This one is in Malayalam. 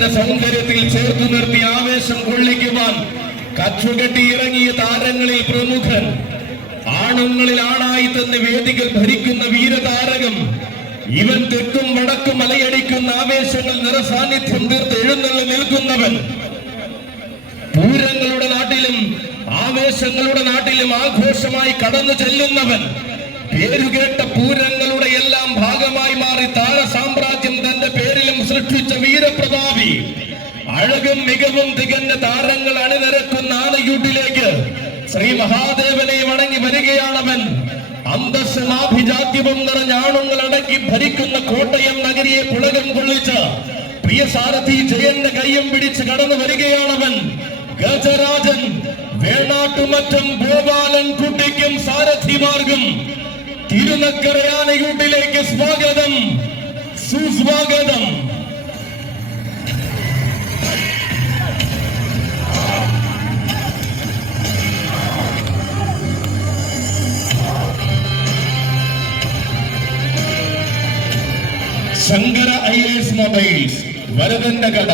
തന്റെ സൗന്ദര്യത്തിൽ ചേർത്തു നിർത്തി ആവേശം കൊള്ളിക്കുവാൻ കച്ചുകെട്ടി ഇറങ്ങിയ താരങ്ങളിൽ പ്രമുഖൻ, ആണുങ്ങളിൽ ആണായി തന്നെ വേദികൾ ഭരിക്കുന്ന വീരതാരകം ഇവൻ. തെക്കും വടക്കും മലയടിക്കുന്ന ആവേശങ്ങൾ നിറസാന്നിധ്യം തീർത്ത് എഴുന്നള്ളി നിൽക്കുന്നവൻ. പൂരങ്ങളുടെ നാട്ടിലും ആവേശങ്ങളുടെ നാട്ടിലും ആഘോഷമായി കടന്നു ചെല്ലുന്നവൻ. പേരുകേട്ട പൂരങ്ങളുടെ എല്ലാം ഭാഗമായി മാറി താര സാമ്രാജ്യം തന്റെ പേരിലും സൃഷ്ടിച്ച വീരപ്രതാപി. അഴകും മികവും തികഞ്ഞ താരങ്ങൾ അണിനിരക്കുന്ന ആനയൂട്ടിലേക്ക് ശ്രീ മഹാദേവനെ വണങ്ങി വരികയാണവൻ. അന്തസ്സമാഭിജാത്യവും നിറഞ്ഞ ആണുങ്ങൾ അടക്കി ഭരിക്കുന്ന കോട്ടയം നഗരിയെ പുളകം കൊള്ളിച്ച് പ്രിയ സാരഥി ജയന്റെ കയ്യും പിടിച്ച് കടന്നു വരികയാണവൻ. ഗജരാജൻ വേണാട്ടുമറ്റം ഗോപാലൻ കുട്ടിക്കും സാരഥിമാർക്കും തിരുനക്കര ആനയൂട്ടിലേക്ക് സ്വാഗതം, സുസ്വാഗതം. ശങ്കര IAS മൊബൈൽസ്, വരദന്റെ കട,